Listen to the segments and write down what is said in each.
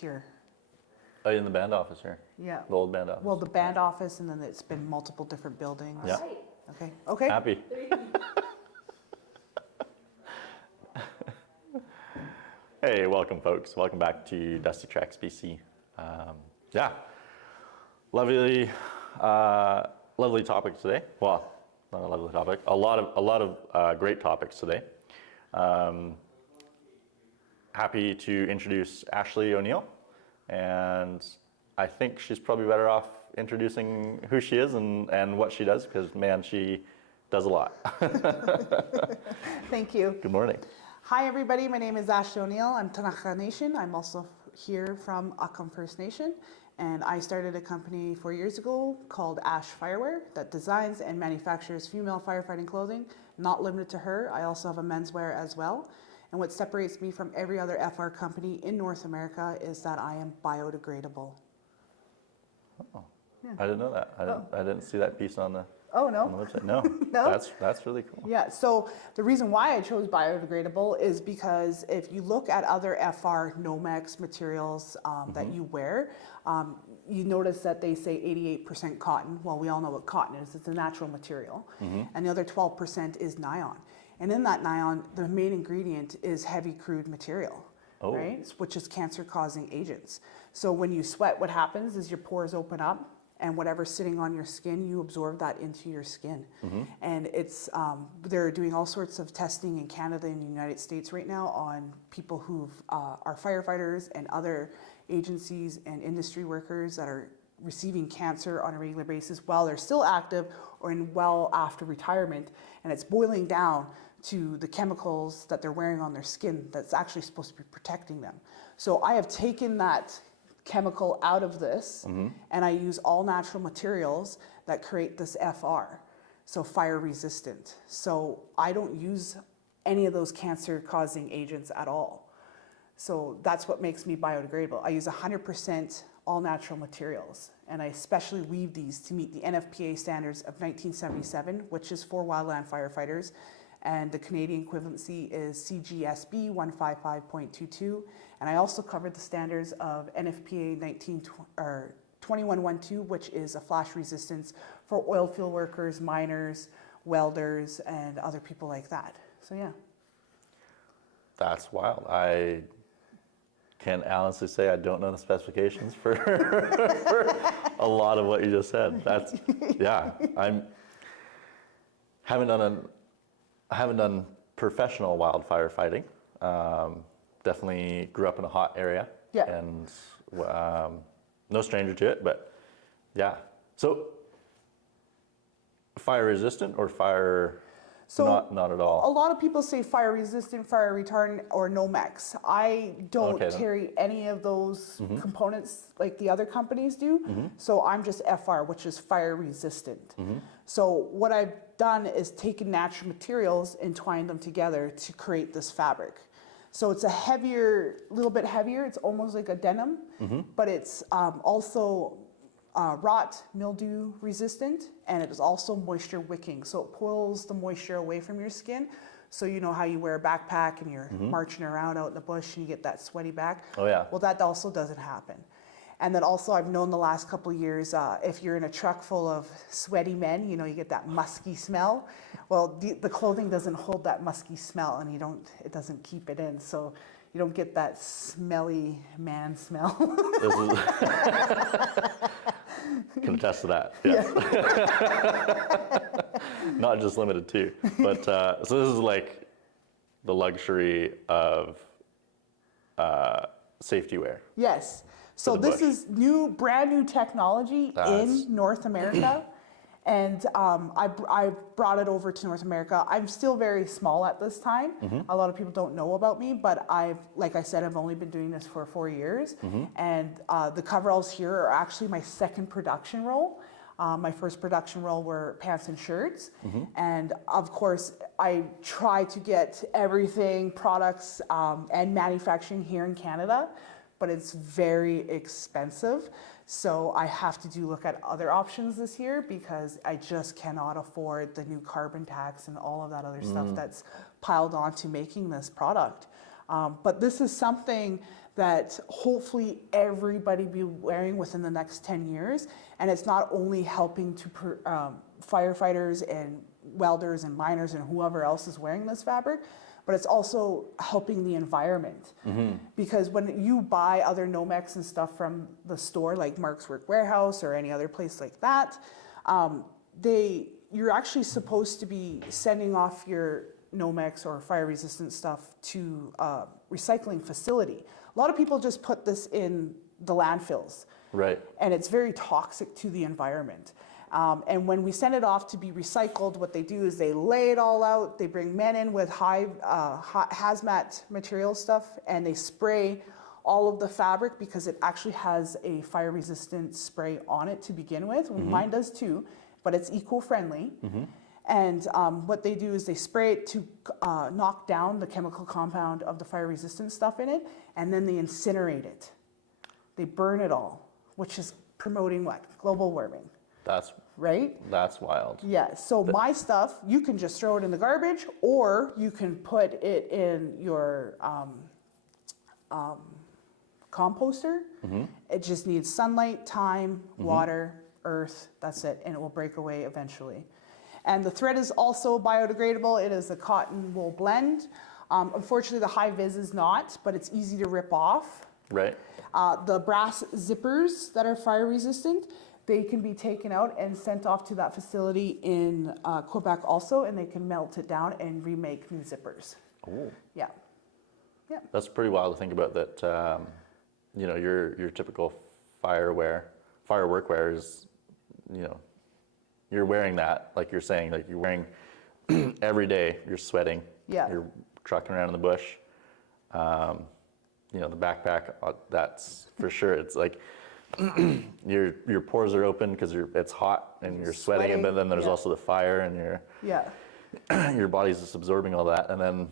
here. Oh, in the band office here. Yeah. The old band office. Well, the band office, and then it's been multiple different buildings. Yeah. Okay. Okay. Happy. Hey, welcome folks. Welcome back to Dusty Tracks BC. Yeah, lovely topic today. Well, not a lovely topic. A lot of great topics today. Happy to introduce Ashley O'Neill, and I think she's probably better off introducing who she is and what she does, because man, she does a lot. Thank you. Good morning. Hi everybody, my name is Ashley O'Neill. I'm Tanaka Nation. I'm also here from Akum First Nation, and I started a company 4 years ago called Ash Firewear that designs and manufactures female firefighting clothing, not limited to her. I also have a menswear as well. And what separates me from every other FR company in North America is that I am biodegradable. Oh, Yeah. I didn't know that. I didn't see that piece on the Oh, on no? the website. No, No? That's really cool. Yeah, so the reason why I chose biodegradable is because if you look at other FR Nomex materials that you wear, you notice that they say 88% cotton. Well, we all know what cotton is. It's a natural material. And the other 12% is nylon. And in that nylon, the main ingredient is heavy crude material, right? Which is cancer-causing agents. So when you sweat, what happens is your pores open up, and whatever's sitting on your skin, you absorb that into your skin. And it's they're doing all sorts of testing in Canada and the United States right now on people who are firefighters and other agencies and industry workers that are receiving cancer on a regular basis while they're still active or well after retirement. And it's boiling down to the chemicals that they're wearing on their skin that's actually supposed to be protecting them. So I have taken that chemical out of this, and I use all natural materials that create this FR, so fire resistant. So I don't use any of those cancer causing agents at all. So that's what makes me biodegradable. I use 100% all natural materials, and I specially weave these to meet the NFPA standards of 1977, which is for wildland firefighters, and the Canadian equivalency is CGSB 155.22. And I also covered the standards of NFPA 2112, which is a flash resistance for oil field workers, miners, welders, and other people like that. So yeah. That's wild. I can honestly say I don't know the specifications for, for a lot of what you just said. That's, yeah. I haven't done professional wildfire fighting. Definitely grew up in a hot area, and no stranger to it. But yeah, so fire resistant or fire? So not at all. A lot of people say fire resistant, fire retardant, or Nomex. I don't carry any of those components like the other companies do. So I'm just FR, which is fire resistant. So what I've done is taken natural materials and twined them together to create this fabric. So it's a little bit heavier. It's almost like a denim, but it's also rot, mildew resistant, and it is also moisture wicking. So it pulls the moisture away from your skin. So you know how you wear a backpack and you're marching around out in the bush and you get that sweaty back? Oh yeah. Well, that also doesn't happen. And then also I've known the last couple of years, if you're in a truck full of sweaty men, you know, you get that musky smell. Well, the clothing doesn't hold that musky smell, and it doesn't keep it in. So you don't get that smelly man smell. Can attest to that. Yes. Not just limited to, but so this is like the luxury of safety wear. Yes. So this is brand new technology in North America. And I brought it over to North America. I'm still very small at this time. A lot of people don't know about me, but like I said, I've only been doing this for 4 years. And the coveralls here are actually my second production role. My first production role were pants and shirts. And of course, I try to get everything, products and manufacturing here in Canada, but it's very expensive. So I have to look at other options this year because I just cannot afford the new carbon tax and all of that other stuff that's piled on to making this product. But this is something that hopefully everybody be wearing within the next 10 years. And it's not only helping to firefighters and welders and miners and whoever else is wearing this fabric, but it's also helping the environment. Because when you buy other Nomex and stuff from the store, like Mark's Work Warehouse or any other place like that, you're actually supposed to be sending off your Nomex or fire resistant stuff to a recycling facility. A lot of people just put this in the landfills. Right. And it's very toxic to the environment. And when we send it off to be recycled, what they do is they lay it all out. They bring men in with high hazmat material stuff, and they spray all of the fabric because it actually has a fire resistant spray on it to begin with. Mine does too, but it's eco-friendly. And what they do is they spray it to knock down the chemical compound of the fire resistant stuff in it, and then they incinerate it. They burn it all, which is promoting what? Global warming. That's right? That's wild. Yeah, so my stuff, you can just throw it in the garbage, or you can put it in your composter. It just needs sunlight, time, water, earth, that's it, and it will break away eventually. And the thread is also biodegradable. It is a cotton wool blend. Unfortunately, the high vis is not, but it's easy to rip off. Right. The brass zippers that are fire resistant, they can be taken out and sent off to that facility in Quebec also, and they can melt it down and remake new zippers. Oh. Yeah. Yeah. That's pretty wild to think about that, you know, your typical firework wear is, you know, you're wearing that, like you're saying, like you're wearing every day, you're sweating, Yeah. you're trucking around in the bush. You know, the backpack, that's for sure. It's like your pores are open because it's hot and you're sweating, but then there's yeah. also the fire and your body's just absorbing all that. And then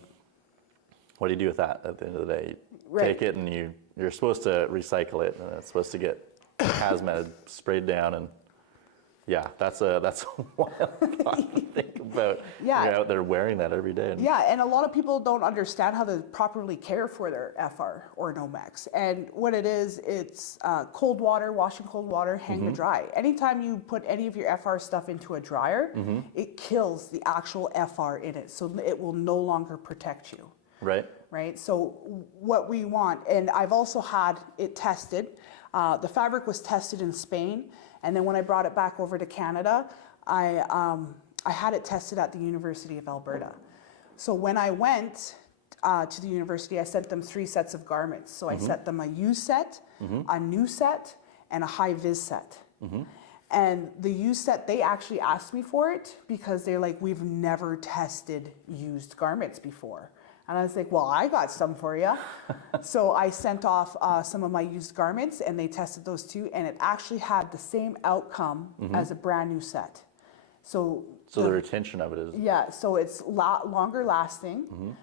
what do you do with that at the end of the day? You take it and you're supposed to recycle it, and it's supposed to get hazmat sprayed down, and yeah, that's a wild thought to think about. Yeah. You're out there wearing that every day. Yeah, and a lot of people don't understand how to properly care for their FR or Nomex. And what it is, it's cold water, wash in cold water, hang to dry. Anytime you put any of your FR stuff into a dryer, it kills the actual FR in it, so it will no longer protect you. Right. Right, so what we want, and I've also had it tested. The fabric was tested in Spain, and then when I brought it back over to Canada, I had it tested at the University of Alberta. So when I went to the university, I sent them 3 sets of garments. So I sent them a U set, a new set, and a high vis set. And the U set, they actually asked me for it because they're like, we've never tested used garments before. And I was like, well, I got some for you. So I sent off some of my used garments, and they tested those too, and it actually had the same outcome as a brand new set. So the retention of it is... Yeah, so it's longer lasting.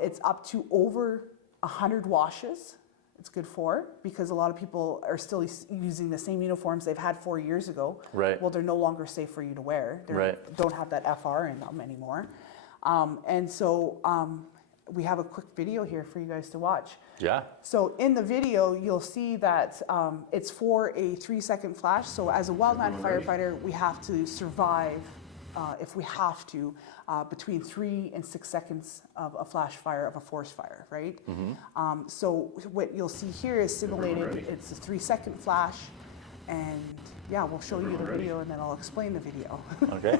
It's up to over 100 washes. It's good for, because a lot of people are still using the same uniforms they've had 4 years ago. Right. Well, they're no longer safe for you to wear. They don't have that FR in them anymore. And so... we have a quick video here for you guys to watch. Yeah. So in the video, you'll see that it's for a 3-second flash. So as a wildland firefighter, we have to survive, if we have to, between 3 and 6 seconds of a flash fire, of a forest fire, right? So what you'll see here is simulated. It's a 3-second flash. And yeah, we'll show you the video, and then I'll explain the video. Okay.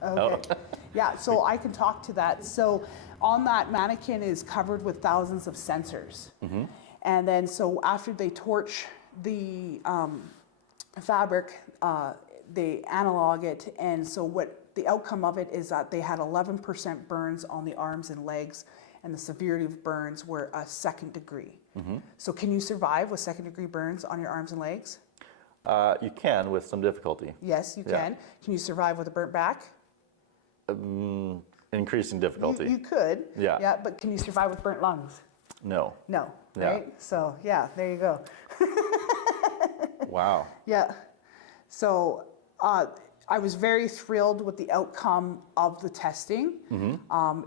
Okay. Yeah, so I can talk to that. So on that mannequin is covered with thousands of sensors. And then so after they torch the fabric, they analog it. And so what the outcome of it is that they had 11% burns on the arms and legs, and the severity of burns were a 2nd degree. So can you survive with 2nd degree burns on your arms and legs? You can, with some difficulty. Yes, you can. Can you survive with a burnt back? Increasing difficulty. You could. Yeah. Yeah, but can you survive with burnt lungs? No. No. Yeah. Right? So yeah, there you go. Wow. Yeah. So I was very thrilled with the outcome of the testing.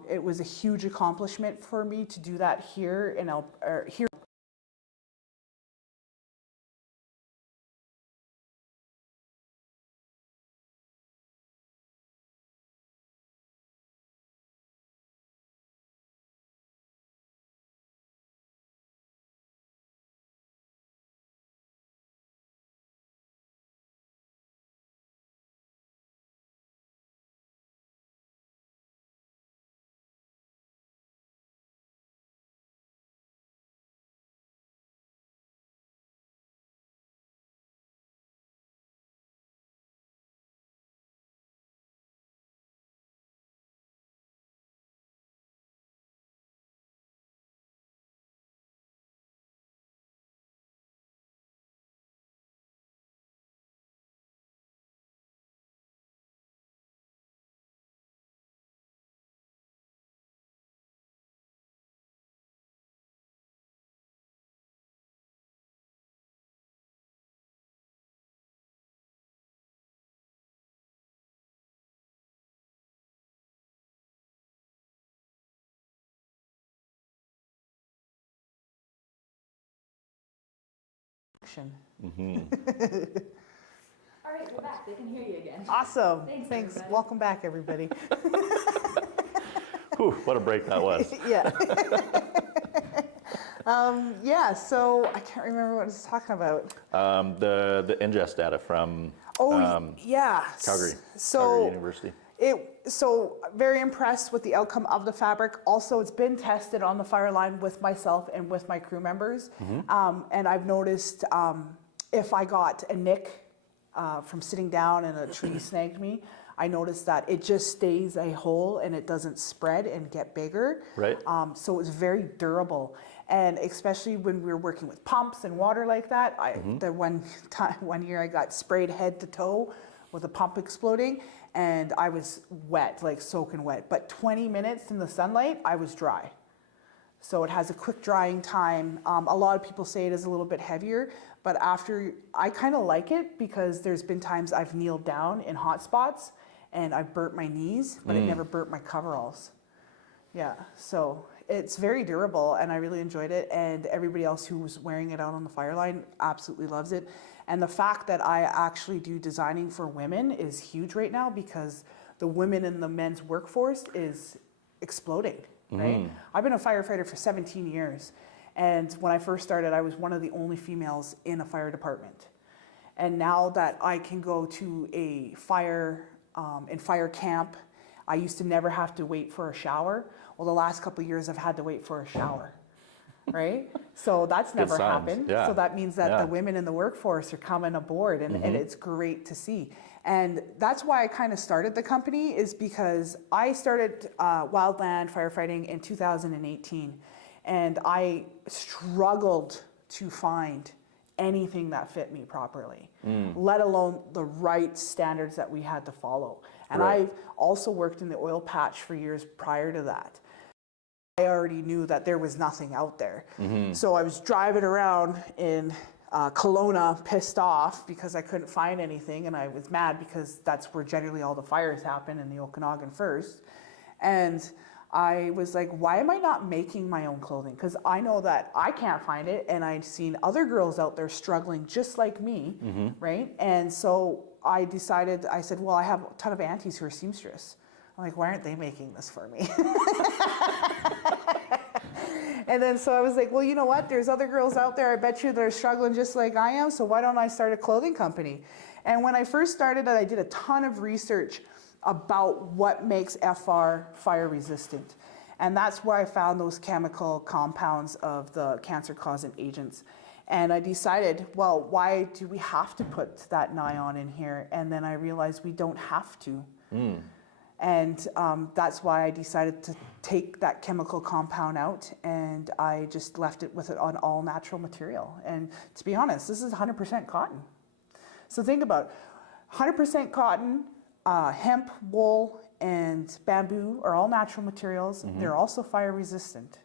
It was a huge accomplishment for me to do that here in here. All right, we're back. They can hear you again. Awesome. Thanks, Thanks. everybody. Welcome back, everybody. Whew, what a break that was. Yeah. Yeah, so I can't remember what I was talking about. The ingest data from Yeah. Calgary So University. So very impressed with the outcome of the fabric. Also, it's been tested on the fire line with myself and with my crew members. And I've noticed if I got a nick from sitting down and a tree snagged me, I noticed that it just stays a hole and it doesn't spread and get bigger. Right. So it's very durable. And especially when we were working with pumps and water like that, the one year I got sprayed head to toe with a pump exploding, and I was wet, like soaking wet. But 20 minutes in the sunlight, I was dry. So it has a quick drying time. A lot of people say it is a little bit heavier, but I kind of like it because there's been times I've kneeled down in hot spots and I've burnt my knees, but it never burnt my coveralls. Yeah, so it's very durable and I really enjoyed it, and everybody else who was wearing it out on the fire line absolutely loves it. And the fact that I actually do designing for women is huge right now because the women in the men's workforce is exploding, right? I've been a firefighter for 17 years, and when I first started, I was one of the only females in a fire department. And now that I can go to a fire camp, I used to never have to wait for a shower. Well, the last couple of years I've had to wait for a shower, right? So that's never happened. Yeah. So that means that the women in the workforce are coming aboard, and it's great to see. And that's why I kind of started the company, is because I started wildland firefighting in 2018, and I struggled to find anything that fit me properly, let alone the right standards that we had to follow. And Right. I've also worked in the oil patch for years prior to that. I already knew that there was nothing out there. So I was driving around in Kelowna pissed off because I couldn't find anything, and I was mad because that's where generally all the fires happen, in the Okanagan first. And I was like, why am I not making my own clothing? Because I know that I can't find it, and I've seen other girls out there struggling just like me, right? And so I decided, I said, well, I have a ton of aunties who are seamstress. I'm like, why aren't they making this for me? And then so I was like, well, you know what? There's other girls out there, I bet you, that are struggling just like I am, so why don't I start a clothing company? And when I first started, I did a ton of research about what makes FR fire resistant. And that's where I found those chemical compounds of the cancer-causing agents. And I decided, well, why do we have to put that nylon in here? And then I realized we don't have to. And that's why I decided to take that chemical compound out, and I just left it with it on all natural material. And to be honest, this is 100% cotton. So think about it. 100% cotton, hemp, wool, and bamboo are all natural materials. They're also fire resistant,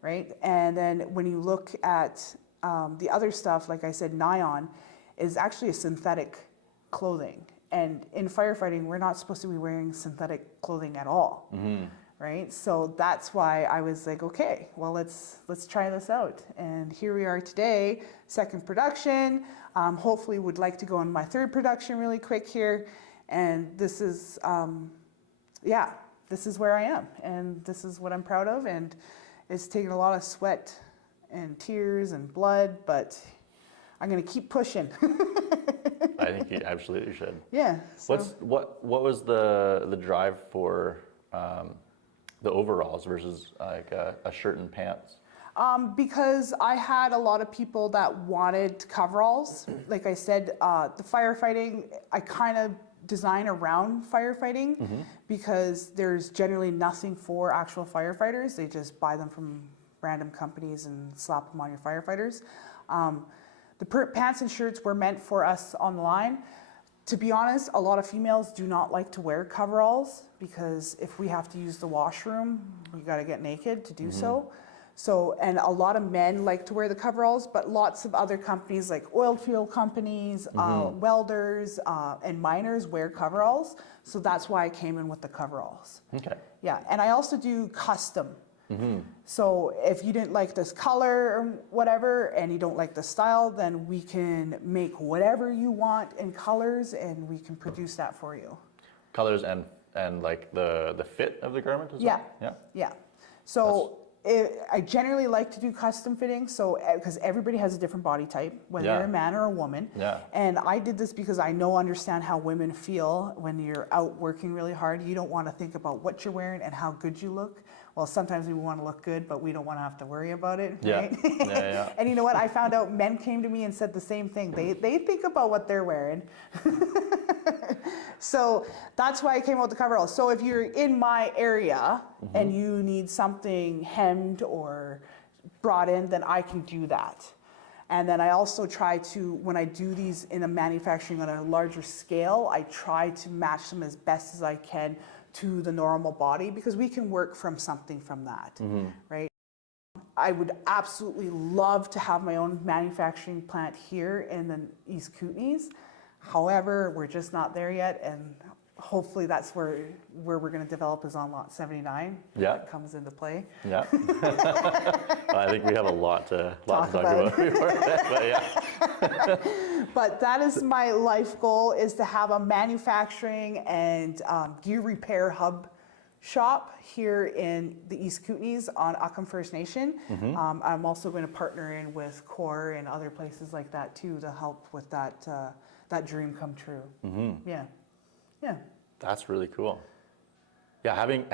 right? And then when you look at the other stuff, like I said, nylon is actually a synthetic clothing. And in firefighting, we're not supposed to be wearing synthetic clothing at all, right? So that's why I was like, okay, well, let's try this out. And here we are today, second production. Hopefully would like to go on my third production really quick here. And this is, yeah, this is where I am. And this is what I'm proud of. And it's taken a lot of sweat and tears and blood, but I'm gonna keep pushing. I think you absolutely should. Yeah. So. What was the drive for the overalls versus like a shirt and pants? Because I had a lot of people that wanted coveralls. Like I said, the firefighting, I kind of design around firefighting because there's generally nothing for actual firefighters. They just buy them from random companies and slap them on your firefighters. The pants and shirts were meant for us on the line. To be honest, a lot of females do not like to wear coveralls because if we have to use the washroom, we got to get naked to do so. So, and a lot of men like to wear the coveralls, but lots of other companies like oil field companies, welders, and miners wear coveralls. So that's why I came in with the coveralls. Okay. Yeah, and I also do custom. So if you didn't like this color or whatever, and you don't like the style, then we can make whatever you want in colors, and we can produce that for you. Colors and like the fit of the garment as well? Yeah. Yeah. So I generally like to do custom fitting, so because everybody has a different body type, whether you're a man or a woman. Yeah. And I did this because I understand how women feel when you're out working really hard. You don't want to think about what you're wearing and how good you look. Well, sometimes we want to look good, but we don't want to have to worry about it, right? Yeah. And you know what? I found out men came to me and said the same thing. They think about what they're wearing. So that's why I came out with the coveralls. So if you're in my area and you need something hemmed or brought in, then I can do that. And then I also try to, when I do these in a manufacturing on a larger scale, I try to match them as best as I can to the normal body, because we can work from something from that, right? I would absolutely love to have my own manufacturing plant here in the East Kootenays. However, we're just not there yet, and hopefully that's where we're going to develop is on lot 79. Yeah. That comes into play. Yeah. I think we have a lot to talk about before that, but yeah. But that is my life goal, is to have a manufacturing and gear repair hub shop here in the East Kootenays on Uckham First Nation. I'm also going to partner in with CORE and other places like that too to help with that that dream come true. Yeah. That's really cool. Yeah, having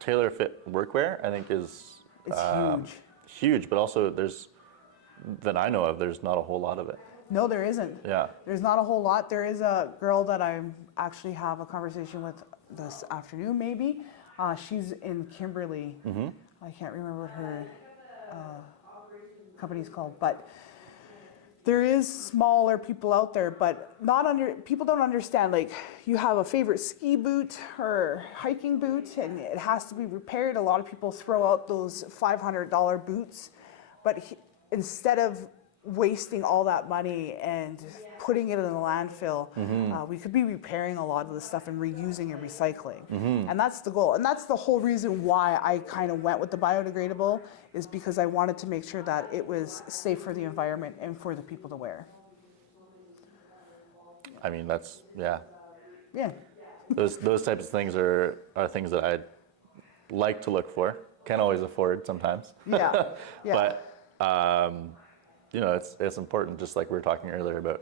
tailor fit workwear, I think is It's huge, but also that I know of, there's not a whole lot of it. No, there isn't. Yeah. There's not a whole lot. There is a girl that I actually have a conversation with this afternoon, maybe. She's in Kimberley. I can't remember what her company's called, but there is smaller people out there, but people don't understand, like, you have a favorite ski boot or hiking boot and it has to be repaired. A lot of people throw out those $500 boots, but instead of wasting all that money and putting it in the landfill, we could be repairing a lot of this stuff and reusing and recycling. And that's the goal. And that's the whole reason why I kind of went with the biodegradable, is because I wanted to make sure that it was safe for the environment and for the people to wear. I mean, that's, yeah. Yeah. Those types of things are things that I'd like to look for. Can't always afford sometimes. Yeah. Yeah. But, you know, it's important, just like we were talking earlier about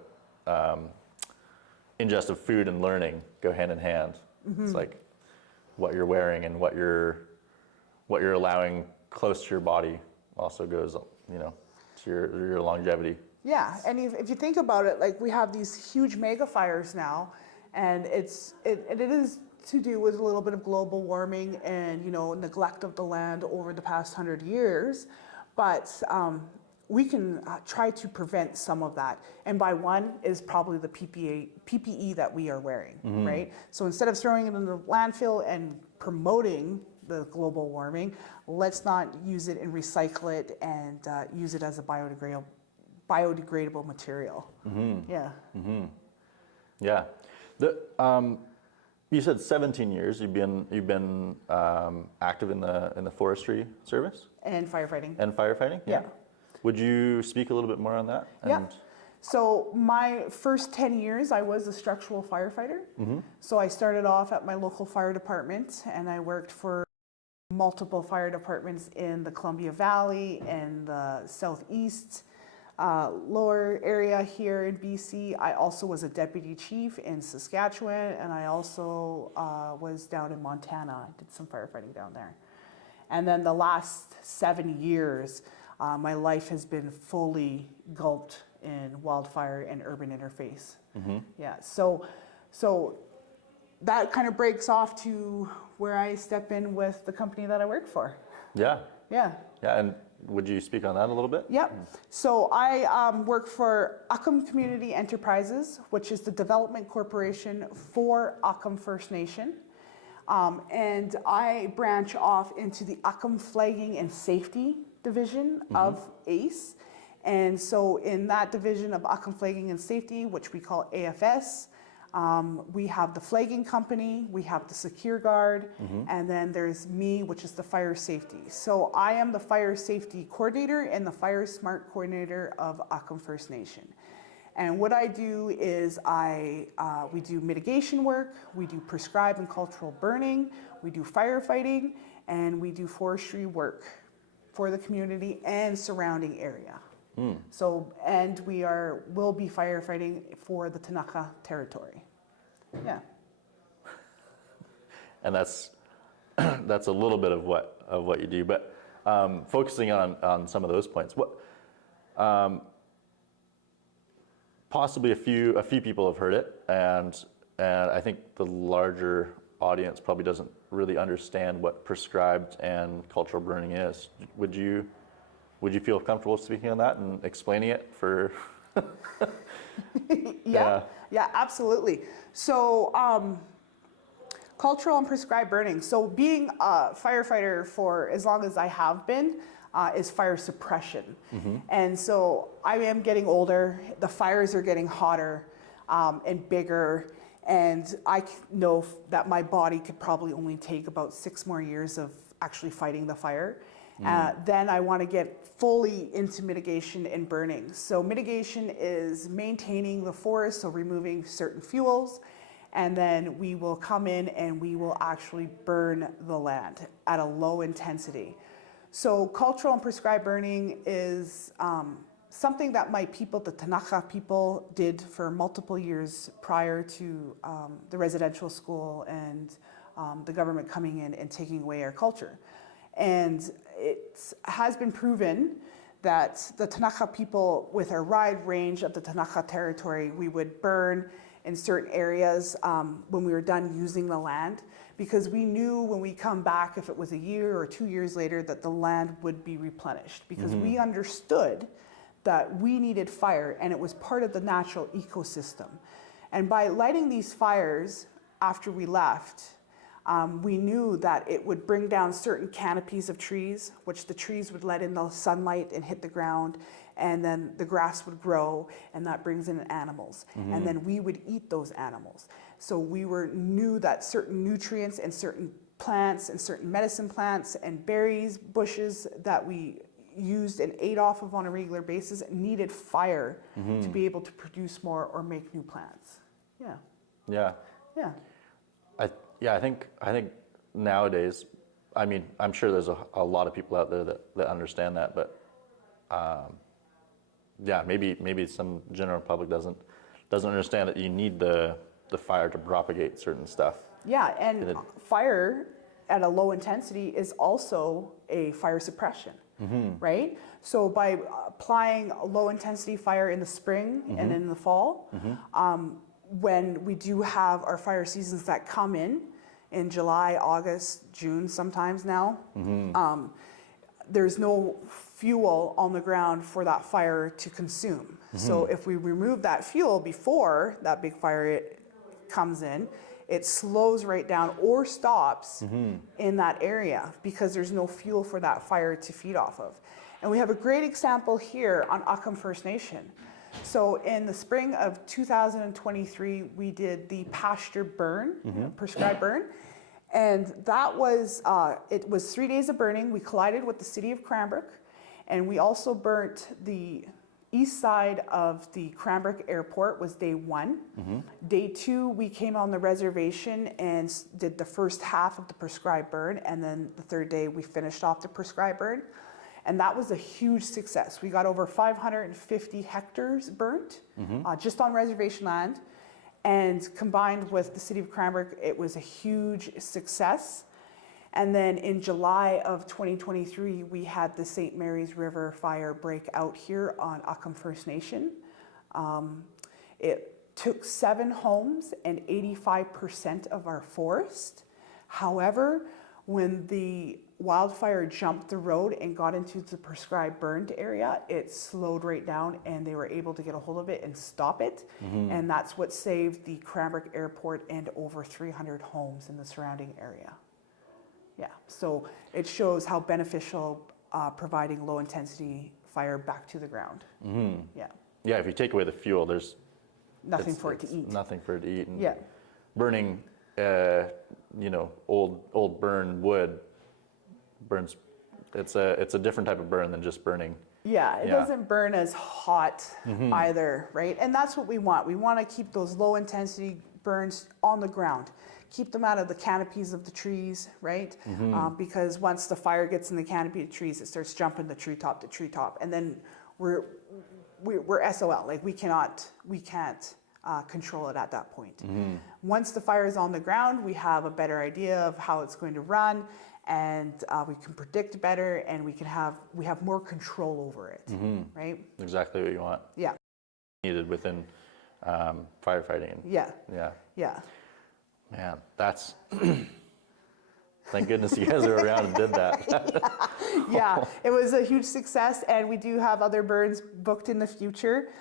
ingest of food and learning go hand in hand. It's like what you're wearing and what you're allowing close to your body also goes, you know, to your longevity. Yeah, and if you think about it, like, we have these huge mega fires now, and it is to do with a little bit of global warming and, you know, neglect of the land over the past 100 years, but we can try to prevent some of that. And by one is probably the PPE that we are wearing, right? So instead of throwing it in the landfill and promoting the global warming, let's not use it and recycle it and use it as a biodegradable material. Yeah. Yeah. You said 17 years. You've been active in the forestry service And firefighting. and firefighting. Yeah. Would you speak a little bit more on that? Yeah. So my first 10 years, I was a structural firefighter. So I started off at my local fire department, and I worked for multiple fire departments in the Columbia Valley and the Southeast lower area here in BC. I also was a deputy chief in Saskatchewan, and I also was down in Montana. I did some firefighting down there. And then the last 7 years, my life has been fully gulped in wildfire and urban interface. Yeah, so that kind of breaks off to where I step in with the company that I work for. Yeah. Yeah. Yeah. And would you speak on that a little bit? Yep. So I work for Kootenay Enterprises, which is the development corporation for Kootenay First Nation. And I branch off into the Kootenay Flagging and Safety division of ACE. And so in that division of Kootenay Flagging and Safety, which we call AFS, we have the flagging company, we have the secure guard, and then there's me, which is the fire safety. So I am the fire safety coordinator and the fire smart coordinator of Kootenay First Nation. And what I do is we do mitigation work, we do prescribed and cultural burning, we do firefighting, and we do forestry work for the community and surrounding area. So, and will be firefighting for the Tanaka territory. Yeah. And that's a little bit of what you do, but focusing on some of those points. What possibly a few people have heard it, and I think the larger audience probably doesn't really understand what prescribed and cultural burning is. Would you feel comfortable speaking on that and explaining it for? Yeah, absolutely. So cultural and prescribed burning. So being a firefighter for as long as I have been is fire suppression. And so I am getting older, the fires are getting hotter and bigger, and I know that my body could probably only take about 6 more years of actually fighting the fire. Then I want to get fully into mitigation and burning. So mitigation is maintaining the forest, so removing certain fuels, and then we will come in and we will actually burn the land at a low intensity. So cultural and prescribed burning is something that my people, the Tanaka people, did for multiple years prior to the residential school and the government coming in and taking away our culture. And it has been proven that the Tanaka people, with a wide range of the Tanaka territory, we would burn in certain areas when we were done using the land, because we knew when we come back, if it was a year or 2 years later, that the land would be replenished, because we understood that we needed fire and it was part of the natural ecosystem. And by lighting these fires after we left, we knew that it would bring down certain canopies of trees, which the trees would let in the sunlight and hit the ground, and then the grass would grow, and that brings in animals. And then we would eat those animals. So we knew that certain nutrients and certain plants and certain medicine plants and berries, bushes that we used and ate off of on a regular basis needed fire to be able to produce more or make new plants. Yeah. I think nowadays, I mean, I'm sure there's a lot of people out there that understand that, but maybe some general public doesn't understand that you need the fire to propagate certain stuff. Yeah, and fire at a low intensity is also a fire suppression, right? So by applying low intensity fire in the spring and in the fall, when we do have our fire seasons that come in July, August, June sometimes now, there's no fuel on the ground for that fire to consume. So if we remove that fuel before that big fire comes in, it slows right down or stops in that area because there's no fuel for that fire to feed off of. And we have a great example here on Kootenay First Nation. So in the spring of 2023, we did the pasture burn, prescribed burn. And that was, it was 3 days of burning. We collided with the city of Cranbrook, and we also burnt the east side of the Cranbrook airport was day 1. Day 2, we came on the reservation and did the first half of the prescribed burn. And then the 3rd day, we finished off the prescribed burn. And that was a huge success. We got over 550 hectares burnt just on reservation land. And combined with the city of Cranbrook, it was a huge success. And then in July of 2023, we had the St. Mary's River fire break out here on Uckham First Nation. It took 7 homes and 85% of our forest. However, when the wildfire jumped the road and got into the prescribed burned area, it slowed right down and they were able to get a hold of it and stop it. And that's what saved the Cranbrook airport and over 300 homes in the surrounding area. Yeah, so it shows how beneficial providing low intensity fire back to the ground. Yeah. Yeah, if you take away the fuel, there's Nothing for it to eat. Nothing for it to eat. And Yeah. burning, old burned wood burns. It's a different type of burn than just burning. Yeah, it doesn't burn as hot either, right? And that's what we want. We want to keep those low intensity burns on the ground. Keep them out of the canopies of the trees, right? Because once the fire gets in the canopy of trees, it starts jumping the treetop to treetop, and then we're SOL. Like we can't control it at that point. Once the fire is on the ground, we have a better idea of how it's going to run, and we can predict better, and we have more control over it, right? Exactly what you want. Yeah. Needed within firefighting. Yeah. Yeah. Yeah. Man, that's. Thank goodness you guys are around and did that. Yeah, it was a huge success, and we do have other burns booked in the future.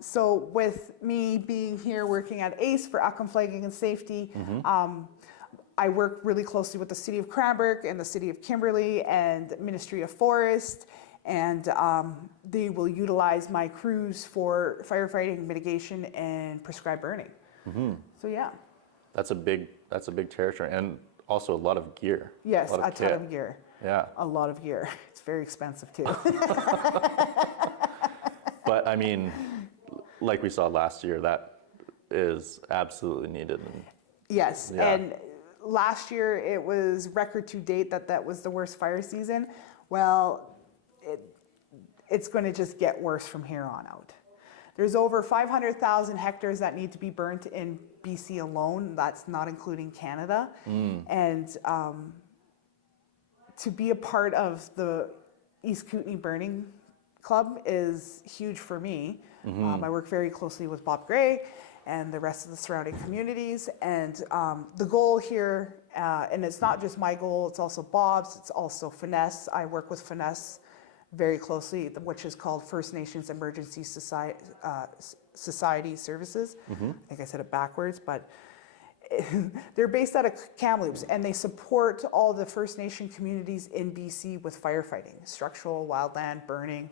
So with me being here working at ACE for outcome flagging and safety, I work really closely with the city of Cranbrook and the city of Kimberley and Ministry of Forest, and they will utilize my crews for firefighting, mitigation, and prescribed burning. So yeah. That's a big territory, and also a lot of gear. Yes, a ton kit. of gear. Yeah. A lot of gear. It's very expensive too. But I mean, like we saw last year, that is absolutely needed. Yes, Yeah. and last year it was record to date that was the worst fire season. Well, it's going to just get worse from here on out. There's over 500,000 hectares that need to be burnt in BC alone. That's not including Canada. And to be a part of the East Kootenay Burning Club is huge for me. I work very closely with Bob Gray and the rest of the surrounding communities. And the goal here, and it's not just my goal, it's also Bob's, it's also Finesse. I work with Finesse very closely, which is called First Nations Emergency Society Services. I think I said it backwards, but they're based out of Kamloops, and they support all the First Nation communities in BC with firefighting, structural, wildland, burning.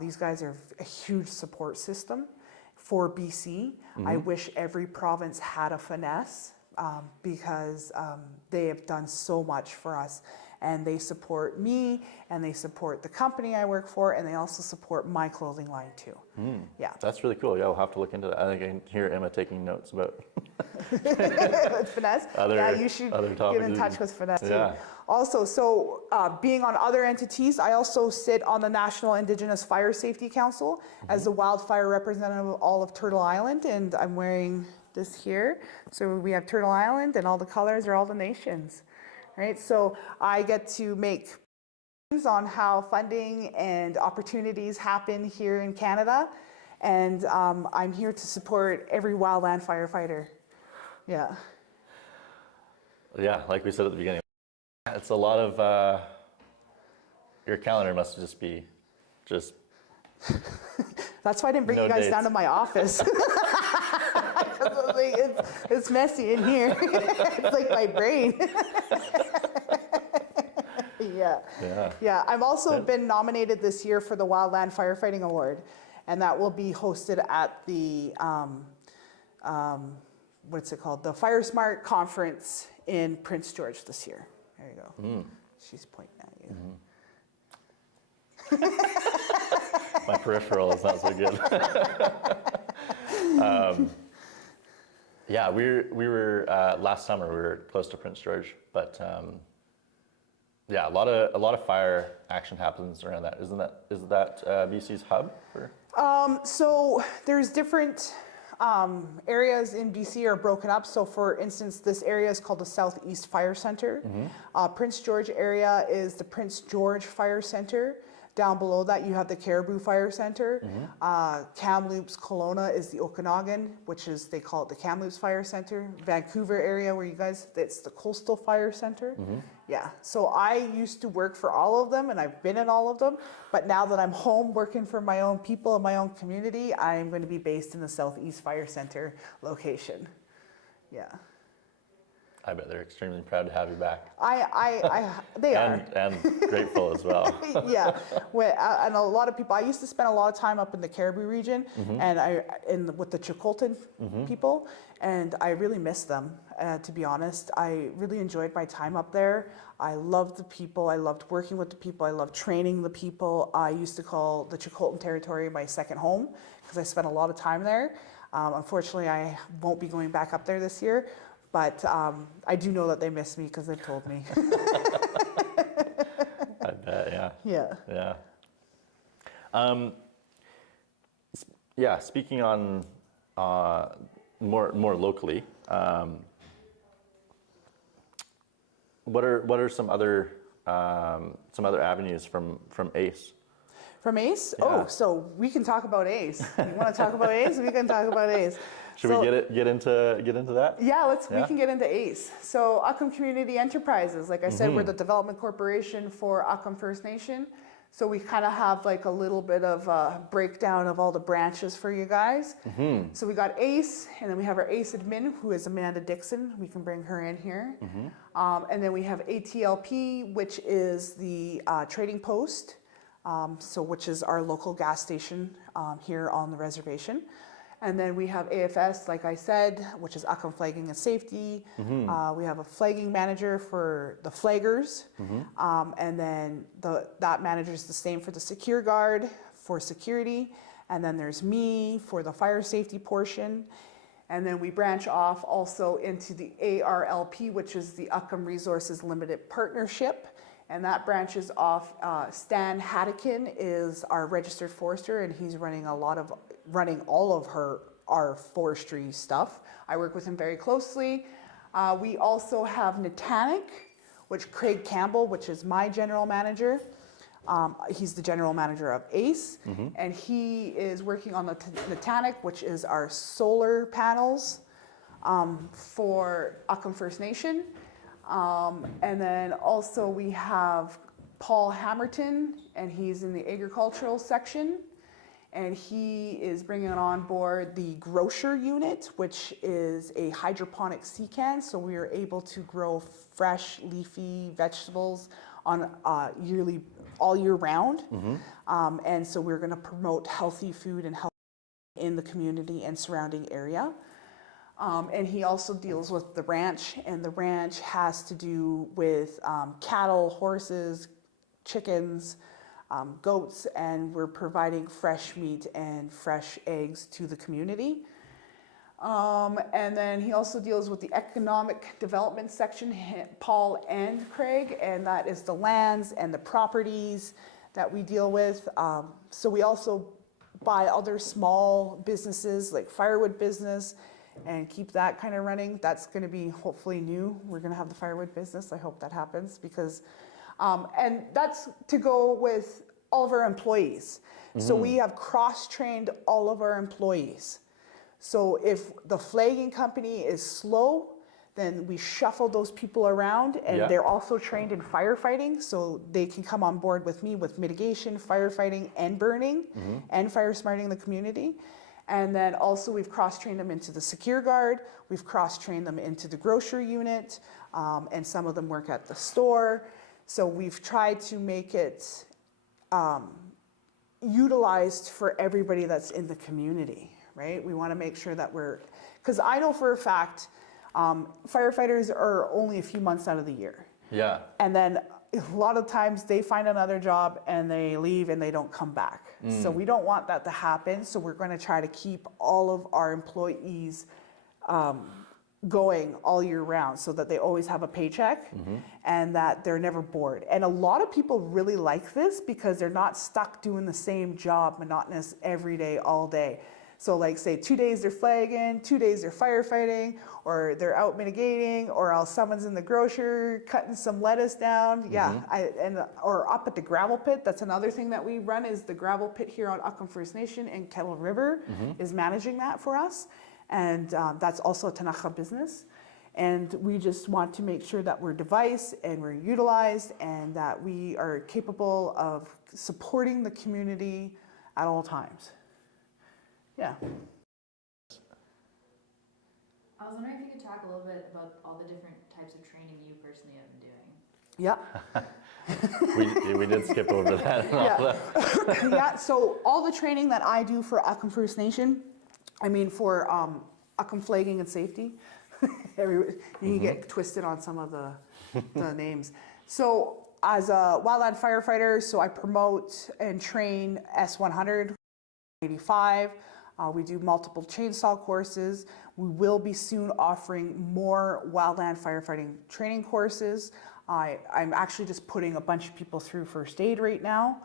These guys are a huge support system for BC. I wish every province had a Finesse because they have done so much for us. And they support me, and they support the company I work for, and they also support my clothing line too. Yeah. That's really cool. Yeah, we'll have to look into that. I think I can hear Emma taking notes about Finesse. Yeah, you should get in touch with Finesse too. Yeah. Also, so being on other entities, I also sit on the National Indigenous Fire Safety Council as the wildfire representative of all of Turtle Island, and I'm wearing this here. So we have Turtle Island, and all the colors are all the nations. Right, so I get to make on how funding and opportunities happen here in Canada, and I'm here to support every wildland firefighter. Yeah. Yeah, like we said at the beginning, it's a lot of, your calendar must just be That's why I didn't bring you guys down to my office. It's messy in here. It's like my brain. Yeah. I've also been nominated this year for the Wildland Firefighting Award. and that will be hosted at the what's it called? The Fire Smart Conference in Prince George this year. There you go. She's pointing at you. My peripheral is not so good. Yeah, we were last summer. We were close to Prince George, but yeah, a lot of fire action happens around that. Is that BC's hub for? So there's different areas in BC are broken up. So for instance, this area is called the Southeast Fire Center. Prince George area is the Prince George Fire Center. Down below that, you have the Caribou Fire Center. Kamloops, Kelowna is the Okanagan, which is, they call it the Kamloops Fire Center. Vancouver area where you guys, it's the Coastal Fire Center. Yeah, so I used to work for all of them and I've been in all of them. But now that I'm home working for my own people in my own community, I'm going to be based in the Southeast Fire Center location. Yeah. I bet they're extremely proud to have you back. They are. And grateful as well. Yeah, and a lot of people, I used to spend a lot of time up in the Caribou region and with the Chilcotin people, and I really miss them, to be honest. I really enjoyed my time up there. I loved the people, I loved working with the people, I loved training the people. I used to call the Chilcotin territory my second home because I spent a lot of time there. Unfortunately, I won't be going back up there this year. But I do know that they miss me because they've told me. I bet, yeah. Yeah. Yeah. Yeah. Speaking on more locally, what are some other avenues from ACE? From ACE? Yeah. Oh, so we can talk about ACE. You want to talk about ACE? We can talk about ACE. Should we get into that? Yeah, we can get into ACE. So Uckham Community Enterprises, like I said, we're the development corporation for Uckham First Nation. So we kind of have like a little bit of a breakdown of all the branches for you guys. So we got ACE, and then we have our ACE admin, who is Amanda Dixon. We can bring her in here. And then we have ATLP, which is the trading post. Which is our local gas station here on the reservation. And then we have AFS, like I said, which is Uckham Flagging and Safety. We have a flagging manager for the flaggers. And then that manager is the same for the secure guard for security. And then there's me for the fire safety portion. And then we branch off also into the ARLP, which is the Uckham Resources Limited Partnership. And that branches off. Stan Haddikin is our registered forester, and he's running all of our forestry stuff. I work with him very closely. We also have Natanic, which Craig Campbell, which is my general manager. He's the general manager of ACE, and he is working on the Natanic, which is our solar panels for Uckham First Nation. And then also we have Paul Hammerton, and he's in the agricultural section, and he is bringing on board the grocer unit, which is a hydroponic secant. So we are able to grow fresh leafy vegetables on all year round. And so we're going to promote healthy food and health in the community and surrounding area. And he also deals with the ranch, and the ranch has to do with cattle, horses, chickens, goats, and we're providing fresh meat and fresh eggs to the community. And then he also deals with the economic development section, Paul and Craig, and that is the lands and the properties that we deal with. So we also buy other small businesses like firewood business, and keep that kind of running. That's going to be hopefully new. We're going to have the firewood business. I hope that happens because, and that's to go with all of our employees. So we have cross-trained all of our employees. So if the flagging company is slow, then we shuffle those people around, and they're also trained in firefighting, so they can come on board with me with mitigation, firefighting, and burning, and fire smarting the community. And then also we've cross-trained them into the secure guard, we've cross-trained them into the grocery unit, and some of them work at the store. So we've tried to make it utilized for everybody that's in the community, right? We want to make sure that because I know for a fact, firefighters are only a few months out of the year. Yeah. And then a lot of times they find another job and they leave and they don't come back. So we don't want that to happen. So we're going to try to keep all of our employees going all year round so that they always have a paycheck and that they're never bored. And a lot of people really like this because they're not stuck doing the same job, monotonous every day, all day. So like say 2 days they're flagging, 2 days they're firefighting, or they're out mitigating, or else someone's in the grocery cutting some lettuce down. Yeah, or up at the gravel pit. That's another thing that we run is the gravel pit here on Uckham First Nation and Kettle River is managing that for us. And that's also a Tanaka business. And we just want to make sure that we're device and we're utilized and that we are capable of supporting the community at all times. Yeah. I was wondering if you could talk a little bit about all the different types of training you personally have been doing. Yeah. We did skip over that. Yeah. Yeah. So all the training that I do for Uckham First Nation, I mean for Uckham flagging and safety, you can get twisted on some of the names. So as a wildland firefighter, so I promote and train S100, 85. We do multiple chainsaw courses. We will be soon offering more wildland firefighting training courses. I'm actually just putting a bunch of people through first aid right now.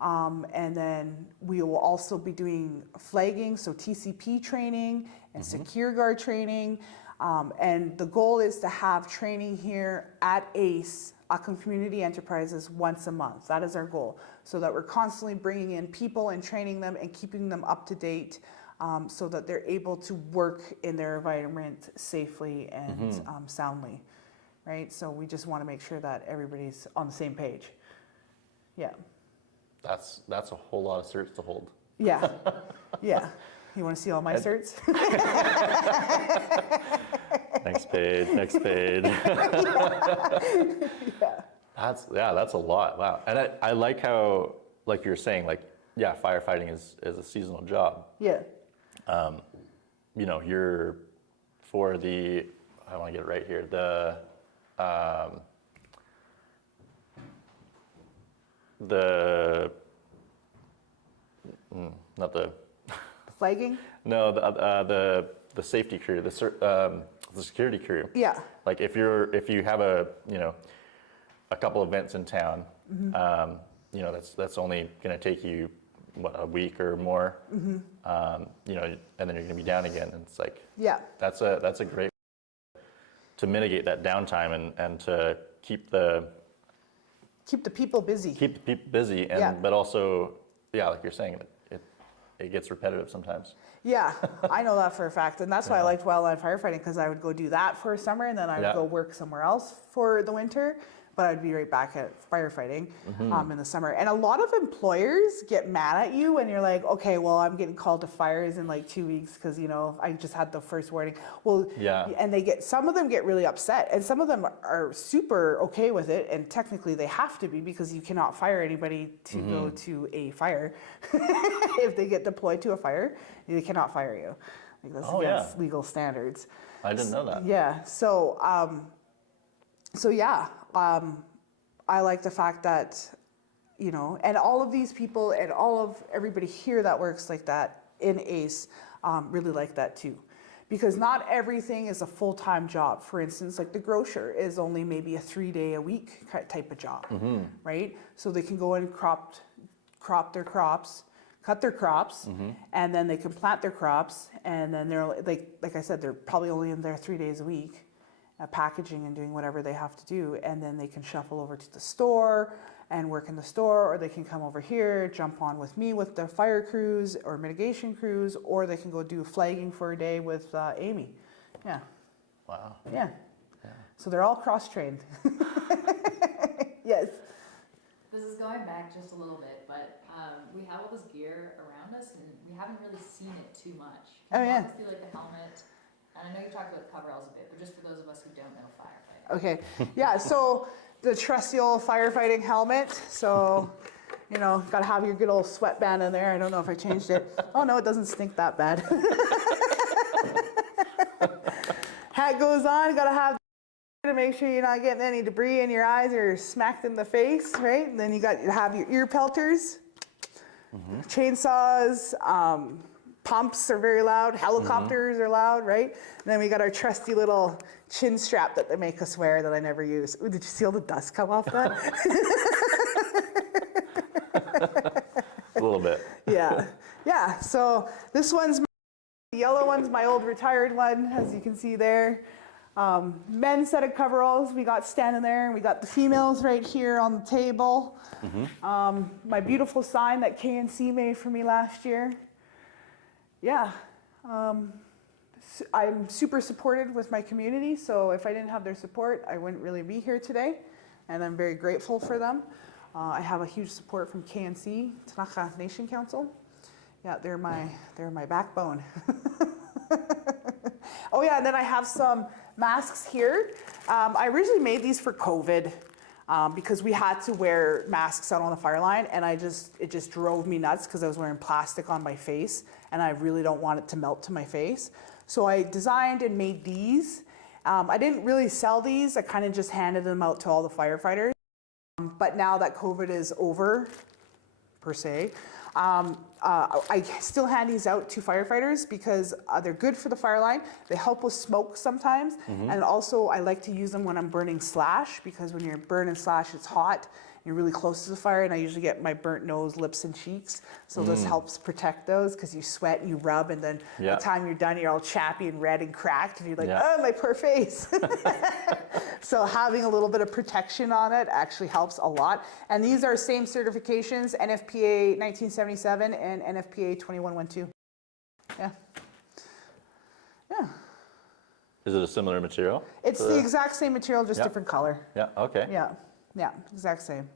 And then we will also be doing flagging, so TCP training and secure guard training. And the goal is to have training here at ACE, Uckham Community Enterprises, once a month. That is our goal, so that we're constantly bringing in people and training them and keeping them up to date so that they're able to work in their environment safely and soundly, right? So we just want to make sure that everybody's on the same page. Yeah. That's a whole lot of certs to hold. Yeah, yeah. You want to see all my certs? Next page, next page. Yeah. That's a lot. Wow. And I like how, like you were saying, like, yeah, firefighting is a seasonal job. Yeah. You know, you're for the, I want to get it right here, not the Flagging? no the safety crew, the security crew. Yeah. Like if you have a couple events in town, that's only going to take you a week or more, and then you're going to be down again. And it's like that's a great to mitigate that downtime and to keep the people busy. Keep the people busy, but also, like you're saying, it gets repetitive sometimes. Yeah, I know that for a fact. And that's why I liked wildland firefighting, because I would go do that for a summer and then I would go work somewhere else for the winter. But I'd be right back at firefighting in the summer. And a lot of employers get mad at you when you're like, okay, well, I'm getting called to fires in like 2 weeks because, I just had the first warning. Well, and some of them get really upset, and some of them are super okay with it. And technically they have to be, because you cannot fire anybody to go to a fire. If they get deployed to a fire, they cannot fire you. Like, that's against legal standards. I didn't know that. Yeah. So, I like the fact that, and all of these people and everybody here that works like that in ACE really like that too. Because not everything is a full-time job. For instance, like the grocer is only maybe a 3-day-a-week type of job, right? So they can go and cut their crops, and then they can plant their crops, and then they're like I said, they're probably only in there 3 days a week. Packaging and doing whatever they have to do, and then they can shuffle over to the store and work in the store, or they can come over here, jump on with me with the fire crews or mitigation crews, or they can go do flagging for a day with Amy. Yeah. Wow. Yeah. So they're all cross-trained. Yes. This is going back just a little bit, but we have all this gear around us, and we haven't really seen it too much. Can you walk us through like the helmet? And I know you talked about coveralls a bit, but just for those of us who don't know firefighting. Okay. Yeah. So the trusty old firefighting helmet. So, You know, gotta have your good old sweatband in there. I don't know if I changed it. Oh no, it doesn't stink that bad. Hat goes on, gotta have to make sure you're not getting any debris in your eyes or smacked in the face, right? And then you got to have your ear pelters, chainsaws, pumps are very loud, helicopters are loud, right? And then we got our trusty little chin strap that they make us wear that I never use. Ooh, did you see all the dust come off that? A little bit. Yeah, yeah. So this one's the yellow one's my old retired one, as you can see there. Men's set of coveralls we got standing there, and we got the females right here on the table. My beautiful sign that KNC made for me last year. Yeah, I'm super supported with my community, so if I didn't have their support, I wouldn't really be here today, and I'm very grateful for them. I have a huge support from KNC, Tanaka Nation Council. Yeah, they're my backbone. Oh yeah, and then I have some masks here. I originally made these for COVID because we had to wear masks out on the fire line, and it just drove me nuts because I was wearing plastic on my face, and I really don't want it to melt to my face. So I designed and made these. I didn't really sell these. I kind of just handed them out to all the firefighters. But now that COVID is over, per se, I still hand these out to firefighters because they're good for the fire line. They help with smoke sometimes. And also I like to use them when I'm burning slash, because when you're burning slash, it's hot. You're really close to the fire, and I usually get my burnt nose, lips, and cheeks. So this helps protect those because you sweat, you rub, and then by the time you're done, you're all chappy and red and cracked, and you're like, oh, my poor face. So having a little bit of protection on it actually helps a lot. And these are same certifications, NFPA 1977 and NFPA 2112. Yeah. Yeah. Is it a similar material? It's the exact same material, just different color. Yeah, okay. Yeah. Yeah, exact same.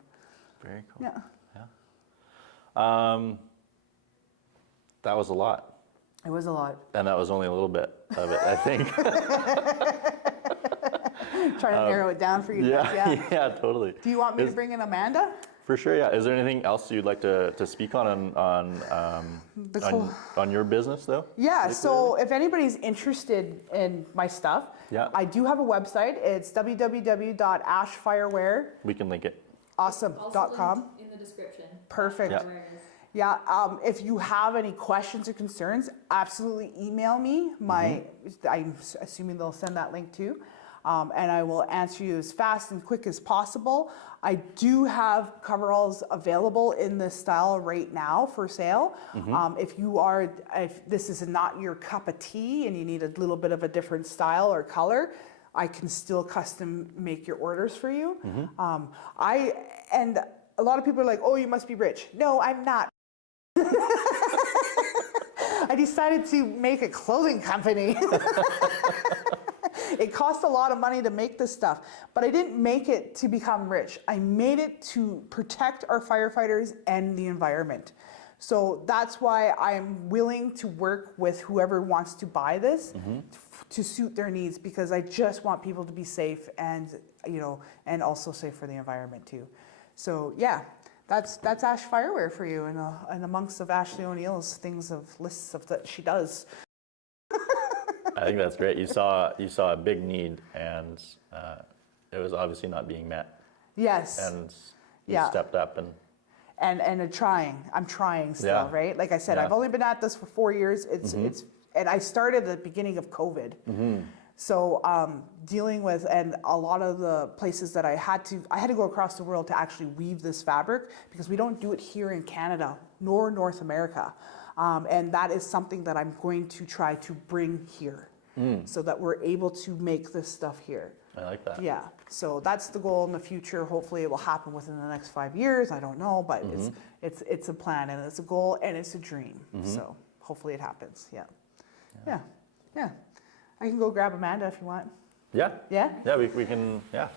Very cool. Yeah. Yeah. That was a lot. It was a lot. And that was only a little bit of it, I think. Trying to narrow it down for you. Yeah, totally. Do you want me to bring in Amanda? For sure, yeah. Is there anything else you'd like to speak on your business, though? Yeah, so if anybody's interested in my stuff, I do have a website. It's www.ashfireware. We can link it. Awesome.com. In the description. Perfect. Yeah, if you have any questions or concerns, absolutely email me. I'm assuming they'll send that link too. And I will answer you as fast and quick as possible. I do have coveralls available in this style right now for sale. If this is not your cup of tea and you need a little bit of a different style or color, I can still custom make your orders for you. And a lot of people are like, oh, you must be rich. No, I'm not. I decided to make a clothing company. It costs a lot of money to make this stuff, but I didn't make it to become rich. I made it to protect our firefighters and the environment. So that's why I'm willing to work with whoever wants to buy this to suit their needs, because I just want people to be safe and, and also safe for the environment too. So yeah, that's Ash Fireware for you, and amongst of Ashley O'Neill's lists of that she does. I think that's great. You saw a big need, and it was obviously not being met. Yes. And you stepped up and I'm trying still, right? Like I said, I've only been at this for 4 years. And I started at the beginning of COVID. So dealing with, and a lot of the places that I had to go across the world to actually weave this fabric, because we don't do it here in Canada nor North America. And that is something that I'm going to try to bring here so that we're able to make this stuff here. I like that. Yeah, so that's the goal in the future. Hopefully it will happen within the next 5 years. I don't know, but it's a plan, and it's a goal, and it's a dream. So hopefully it happens. Yeah. I can go grab Amanda if you want. Yeah. Yeah? Yeah, we can, yeah.